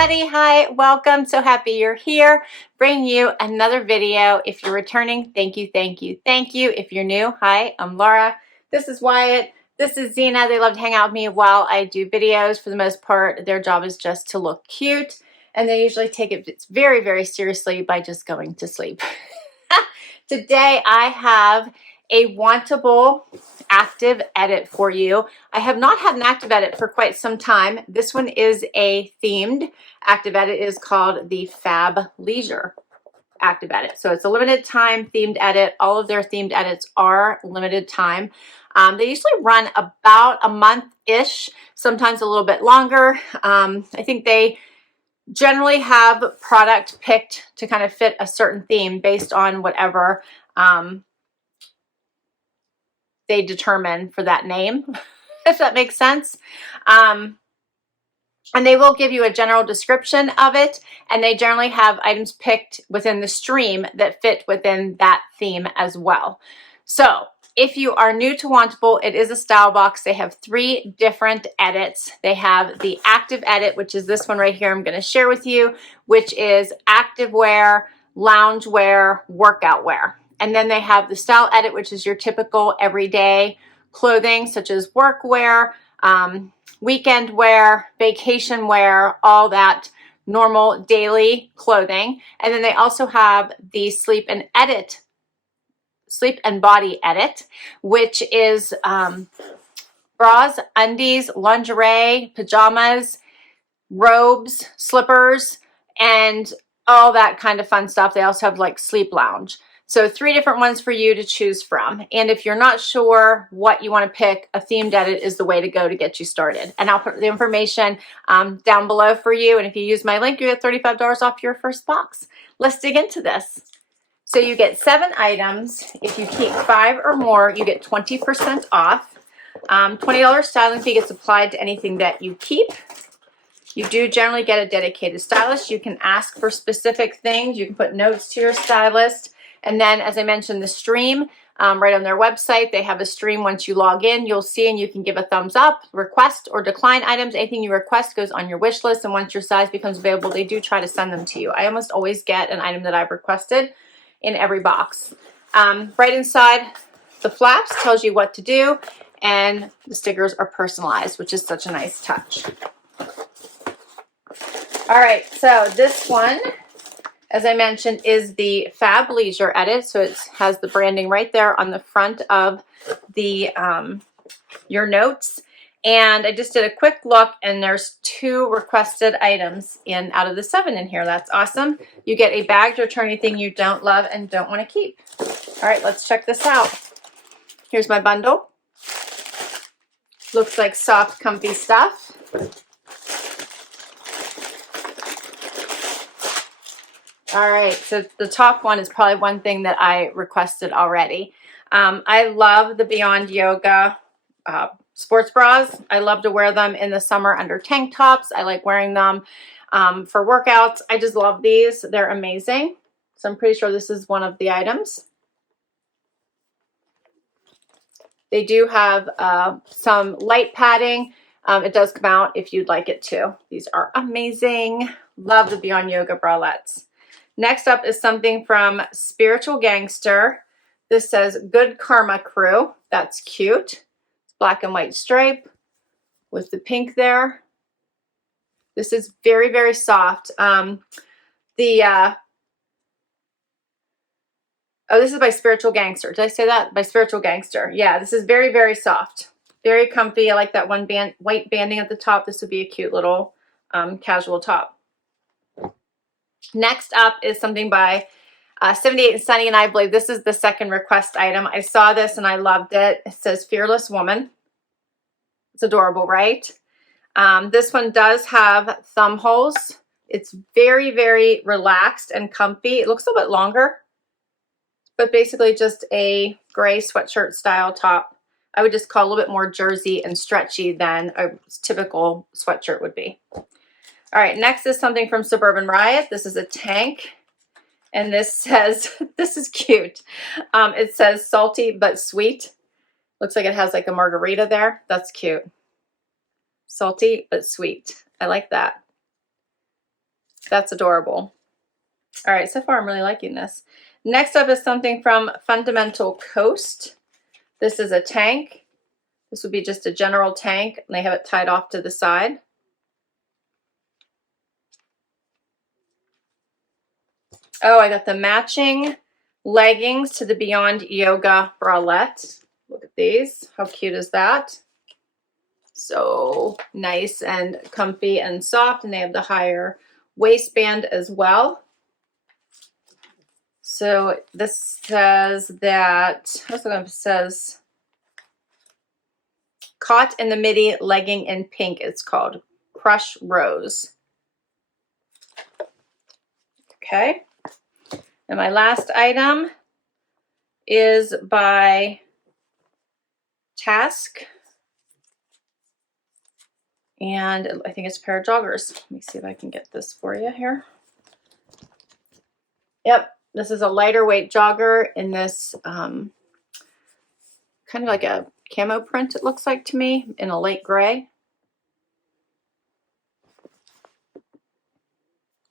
everybody. Hi, welcome. So happy you're here. Bringing you another video. If you're returning, thank you, thank you, thank you. If you're new, hi, I'm Laura. This is Wyatt. This is Zena. They love to hang out with me while I do videos. For the most part, their job is just to look cute, and they usually take it very, very seriously by just going to sleep. Today, I have a Wantable Active edit for you. I have not had an active edit for quite some time. This one is a themed active edit. It is called the Fableisure active edit. So it's a limited time themed edit. All of their themed edits are limited time. They usually run about a month-ish, sometimes a little bit longer. I think they generally have product picked to kind of fit a certain theme based on whatever they determine for that name, if that makes sense. And they will give you a general description of it, and they generally have items picked within the stream that fit within that theme as well. So if you are new to Wantable, it is a style box. They have 3 different edits. They have the active edit, which is this one right here I'm going to share with you, which is active wear, lounge wear, workout wear. And then they have the style edit, which is your typical everyday clothing, such as work wear, weekend wear, vacation wear, all that normal daily clothing. And then they also have the sleep and body edit, which is bras, undies, lingerie, pajamas, robes, slippers, and all that kind of fun stuff. They also have like sleep lounge. So 3 different ones for you to choose from. And if you're not sure what you want to pick, a themed edit is the way to go to get you started. And I'll put the information down below for you. And if you use my link, you get $35 off your first box. Let's dig into this. So you get 7 items. If you keep 5 or more, you get 20% off. $20 styling fee gets applied to anything that you keep. You do generally get a dedicated stylist. You can ask for specific things. You can put notes to your stylist. And then, as I mentioned, the stream, right on their website, they have a stream. Once you log in, you'll see, and you can give a thumbs up, request, or decline items. Anything you request goes on your wish list, and once your size becomes available, they do try to send them to you. I almost always get an item that I've requested in every box. Right inside the flaps tells you what to do, and the stickers are personalized, which is such a nice touch. All right, so this one, as I mentioned, is the Fableisure edit. So it has the branding right there on the front of the your notes. And I just did a quick look, and there's 2 requested items out of the 7 in here. That's awesome. You get a bag to return anything you don't love and don't want to keep. All right, let's check this out. Here's my bundle. Looks like soft, comfy stuff. All right, so the top one is probably one thing that I requested already. I love the Beyond Yoga sports bras. I love to wear them in the summer under tank tops. I like wearing them for workouts. I just love these. They're amazing. So I'm pretty sure this is one of the items. They do have some light padding. It does come out if you'd like it to. These are amazing. Love the Beyond Yoga bralettes. Next up is something from Spiritual Gangster. This says Good Karma Crew. That's cute. It's black and white stripe with the pink there. This is very, very soft. Oh, this is by Spiritual Gangster. Did I say that? By Spiritual Gangster. Yeah, this is very, very soft. Very comfy. I like that one white banding at the top. This would be a cute little casual top. Next up is something by 78 and Sunny, and I believe this is the second request item. I saw this and I loved it. It says Fearless Woman. It's adorable, right? This one does have thumb holes. It's very, very relaxed and comfy. It looks a little bit longer, but basically just a gray sweatshirt style top. I would just call a little bit more jersey and stretchy than a typical sweatshirt would be. All right, next is something from Suburban Riot. This is a tank, and this says, this is cute. It says salty but sweet. Looks like it has like a margarita there. That's cute. Salty but sweet. I like that. That's adorable. All right, so far I'm really liking this. Next up is something from Fundamental Coast. This is a tank. This would be just a general tank, and they have it tied off to the side. Oh, I got the matching leggings to the Beyond Yoga bralette. Look at these. How cute is that? So nice and comfy and soft, and they have the higher waistband as well. So this says that, it says caught in the midi legging in pink. It's called Crush Rose. Okay. And my last item is by Tasc. And I think it's a pair of joggers. Let me see if I can get this for you here. Yep, this is a lighter weight jogger in this kind of like a camo print, it looks like to me, in a light gray.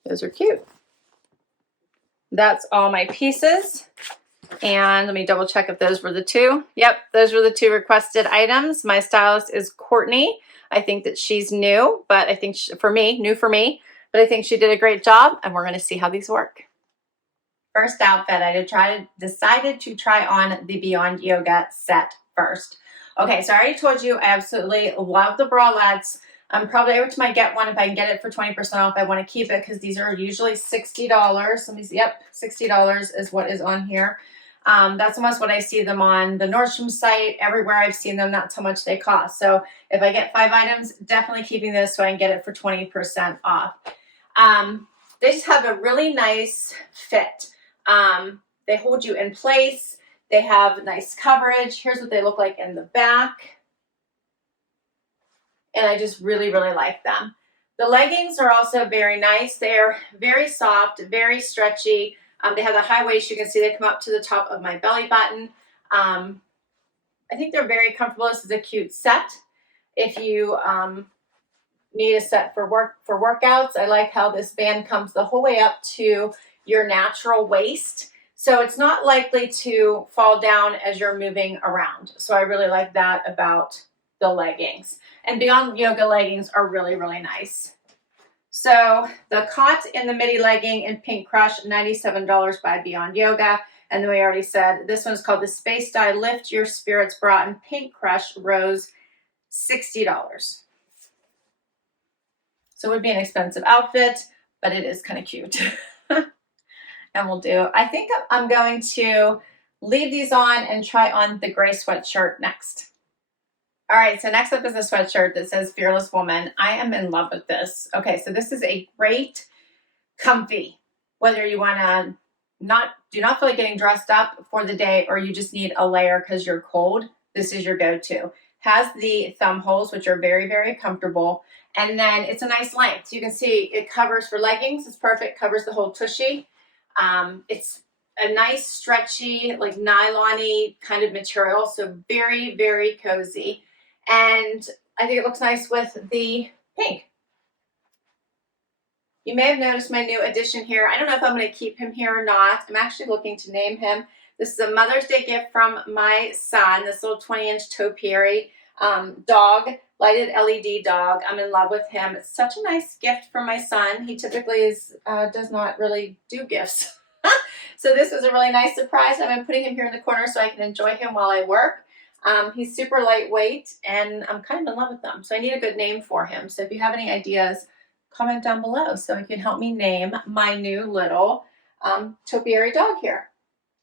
Those are cute. That's all my pieces. And let me double check if those were the two. Yep, those were the two requested items. My stylist is Courtney. I think that she's new, but I think new for me, but I think she did a great job, and we're going to see how these work. First outfit, I decided to try on the Beyond Yoga set first. Okay, so I already told you I absolutely love the bralettes. I'm probably over to my get one. If I can get it for 20% off, I want to keep it because these are usually $60. Let me see. Yep, $60 is what is on here. That's almost what I see them on the Nordstrom site. Everywhere I've seen them, that's how much they cost. So if I get 5 items, definitely keeping this so I can get it for 20% off. They just have a really nice fit. They hold you in place. They have nice coverage. Here's what they look like in the back. And I just really, really like them. The leggings are also very nice. They're very soft, very stretchy. They have the high waist. You can see they come up to the top of my belly button. I think they're very comfortable. This is a cute set. If you need a set for workouts, I like how this band comes the whole way up to your natural waist. So it's not likely to fall down as you're moving around. So I really like that about the leggings. And Beyond Yoga leggings are really, really nice. So the caught in the midi legging in Pink Crush, $97 by Beyond Yoga. And then we already said this one's called the Spacedye Lift Your Spirits Bra in Pink Crush Rose, $60. So it would be an expensive outfit, but it is kind of cute. And we'll do, I think I'm going to leave these on and try on the gray sweatshirt next. All right, so next up is a sweatshirt that says Fearless Woman. I am in love with this. Okay, so this is a great comfy, whether you want to do not feel like getting dressed up for the day or you just need a layer because you're cold, this is your go-to. Has the thumb holes, which are very, very comfortable. And then it's a nice length. You can see it covers for leggings. It's perfect, covers the whole tushy. It's a nice stretchy, like nylon-y kind of material. So very, very cozy. And I think it looks nice with the pink. You may have noticed my new addition here. I don't know if I'm going to keep him here or not. I'm actually looking to name him. This is a Mother's Day gift from my son, this little 20-inch topiary dog, lighted LED dog. I'm in love with him. It's such a nice gift from my son. He typically does not really do gifts. So this was a really nice surprise. I've been putting him here in the corner so I can enjoy him while I work. He's super lightweight and I'm kind of in love with them. So I need a good name for him. So if you have any ideas, comment down below so you can help me name my new little topiary dog here.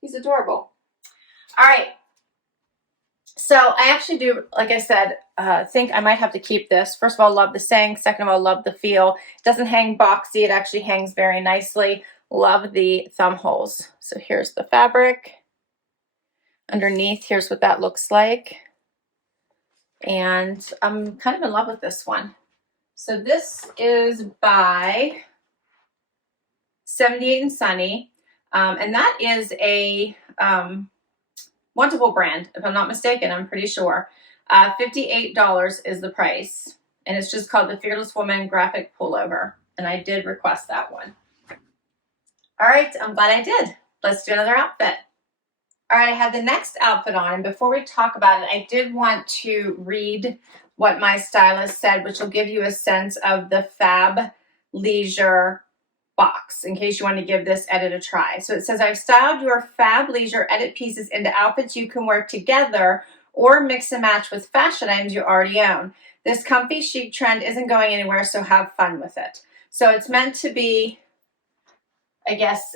He's adorable. All right. So I actually do, like I said, think I might have to keep this. First of all, love the saying. Second of all, love the feel. It doesn't hang boxy. It actually hangs very nicely. Love the thumb holes. So here's the fabric. Underneath, here's what that looks like. And I'm kind of in love with this one. So this is by 78 and Sunny. And that is a Wantable brand, if I'm not mistaken, I'm pretty sure. $58 is the price. And it's just called the Fearless Woman Graphic Pullover. and I did request that one. All right, I'm glad I did. Let's do another outfit. All right, I have the next outfit on, and before we talk about it, I did want to read what my stylist said, which will give you a sense of the Fableisure box in case you want to give this edit a try. So it says, I've styled your Fableisure edit pieces into outfits you can wear together or mix and match with fashion items you already own. This comfy chic trend isn't going anywhere, so have fun with it. So it's meant to be, I guess,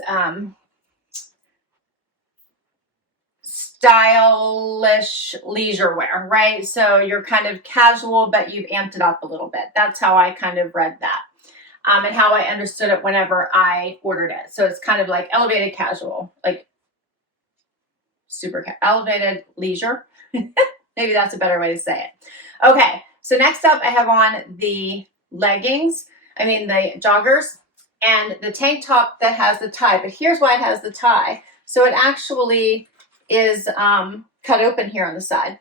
stylish leisure wear, right? So you're kind of casual, but you've amped it up a little bit. That's how I kind of read that. And how I understood it whenever I ordered it. So it's kind of like elevated casual, like super elevated leisure. Maybe that's a better way to say it. Okay, so next up I have on the leggings, the joggers, and the tank top that has the tie. But here's why it has the tie. So it actually is cut open here on the side.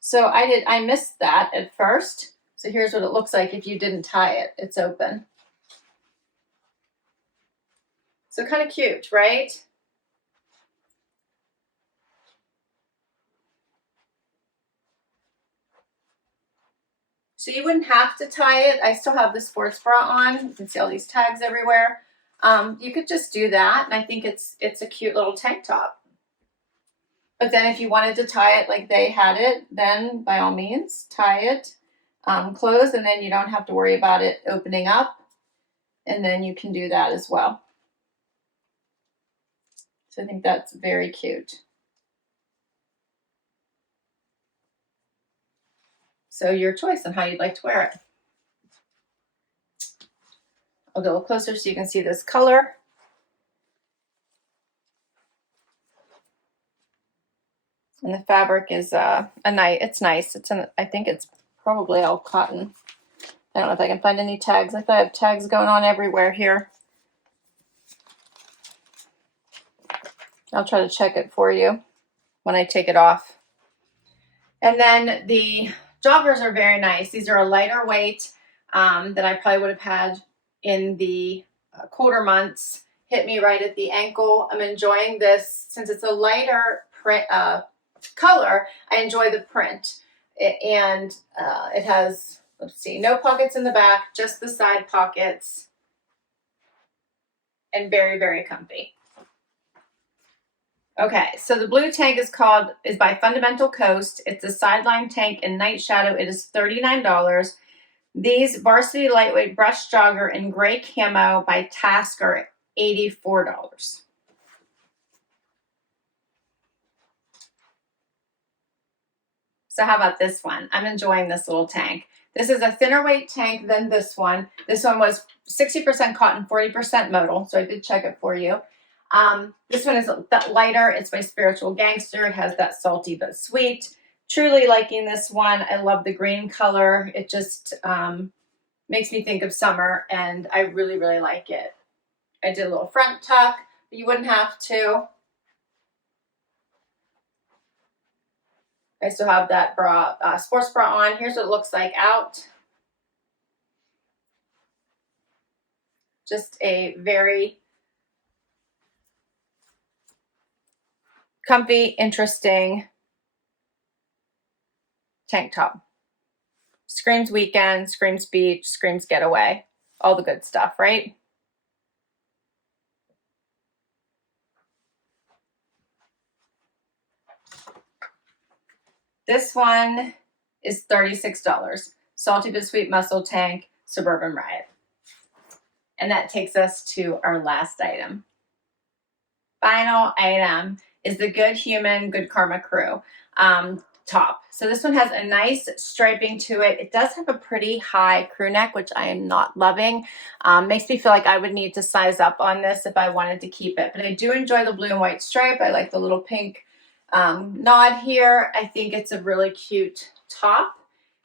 So I missed that at first. So here's what it looks like if you didn't tie it. It's open. So kind of cute, right? So you wouldn't have to tie it. I still have the sports bra on. You can see all these tags everywhere. You could just do that, and I think it's a cute little tank top. But then if you wanted to tie it like they had it, then by all means, tie it closed, and then you don't have to worry about it opening up. And then you can do that as well. So I think that's very cute. So your choice on how you'd like to wear it. I'll go a little closer so you can see this color. And the fabric is it's nice. I think it's probably all cotton. I don't know if I can find any tags. I have tags going on everywhere here. I'll try to check it for you when I take it off. And then the joggers are very nice. These are a lighter weight than I probably would have had in the colder months. Hit me right at the ankle. I'm enjoying this. Since it's a lighter print color, I enjoy the print. It has, let's see, no pockets in the back, just the side pockets, and very, very comfy. Okay, so the blue tank is by Fundamental Coast. It's a sideline tank in Night Shadow. It is $39. These Varsity lightweight brush jogger in gray camo by Tasc are $84. So how about this one? I'm enjoying this little tank. This is a thinner weight tank than this one. This one was 60% cotton, 40% modal, so I did check it for you. This one is that lighter. It's my Spiritual Gangster. It has that salty but sweet. Truly liking this one. I love the green color. It just makes me think of summer, and I really, really like it. I did a little front tuck, but you wouldn't have to. I still have that bra, sports bra on. Here's what it looks like out. Just a very comfy, interesting tank top. Screams weekend, screams beach, screams getaway. All the good stuff, right? This one is $36. Salty but Sweet Muscle Tank, Suburban Riot. And that takes us to our last item. Final item is the Good Human, Good Karma Crew top. So this one has a nice striping to it. It does have a pretty high crew neck, which I am not loving. Makes me feel like I would need to size up on this if I wanted to keep it. But I do enjoy the blue and white stripe. I like the little pink nod here. I think it's a really cute top.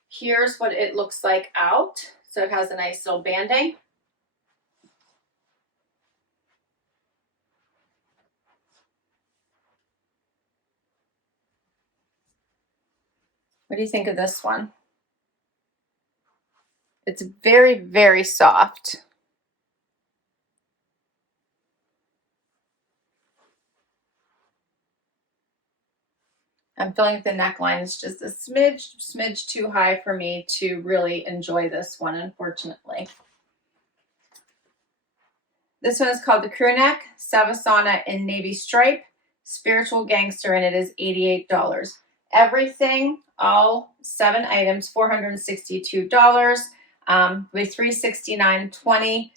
Here's what it looks like out. So it has a nice little banding. What do you think of this one? It's very, very soft. I'm feeling like the neckline is just a smidge too high for me to really enjoy this one, unfortunately. This one is called the Crewneck, Savasana in navy stripe, spiritual gangster, and it is $88. Everything, all 7 items, $462, with $369.20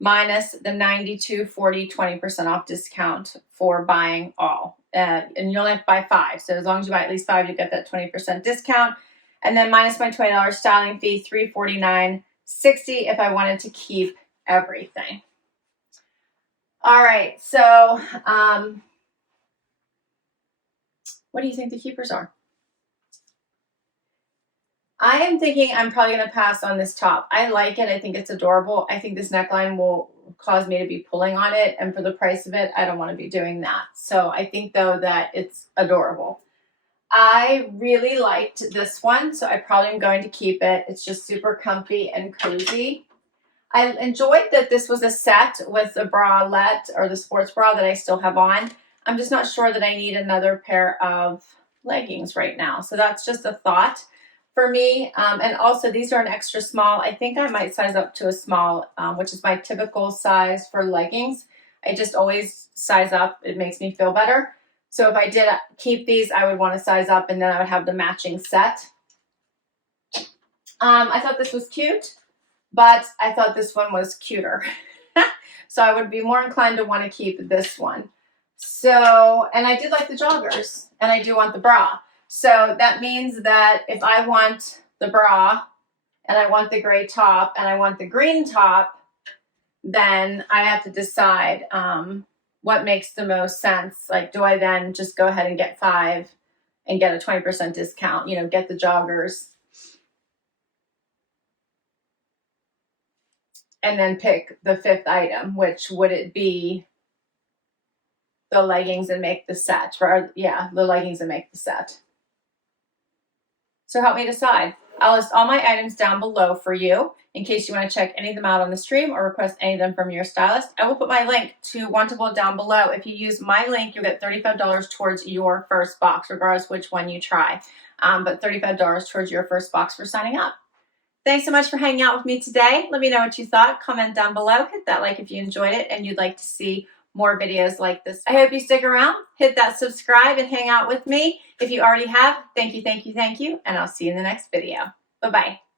minus the $92.40 20% off discount for buying all. And you only have to buy 5. So as long as you buy at least 5, you get that 20% discount. And then minus my $20 styling fee, $349.60 if I wanted to keep everything. All right, so what do you think the keepers are? I am thinking I'm probably going to pass on this top. I like it. I think it's adorable. I think this neckline will cause me to be pulling on it. And for the price of it, I don't want to be doing that. So I think, though, that it's adorable. I really liked this one, so I probably am going to keep it. It's just super comfy and cozy. I enjoyed that this was a set with the bralette or the sports bra that I still have on. I'm just not sure that I need another pair of leggings right now. So that's just a thought for me. And also these are an extra small. I think I might size up to a small, which is my typical size for leggings. I just always size up. It makes me feel better. So if I did keep these, I would want to size up and then I would have the matching set. I thought this was cute, but I thought this one was cuter. So I would be more inclined to want to keep this one. So, and I did like the joggers, and I do want the bra. So that means that if I want the bra, and I want the gray top, and I want the green top, then I have to decide what makes the most sense. Like, do I then just go ahead and get 5 and get a 20% discount, you know, get the joggers, and then pick the 5th item, which would it be the leggings and make the set? Or, yeah, the leggings and make the set. So help me decide. I'll list all my items down below for you in case you want to check any of them out on the stream or request any of them from your stylist. I will put my link to Wantable down below. If you use my link, you'll get $35 towards your first box, regardless which one you try. But $35 towards your first box for signing up. Thanks so much for hanging out with me today. Let me know what you thought. Comment down below. Hit that like if you enjoyed it and you'd like to see more videos like this. I hope you stick around. Hit that subscribe and hang out with me. If you already have, thank you, thank you, thank you. And I'll see you in the next video. Bye-bye.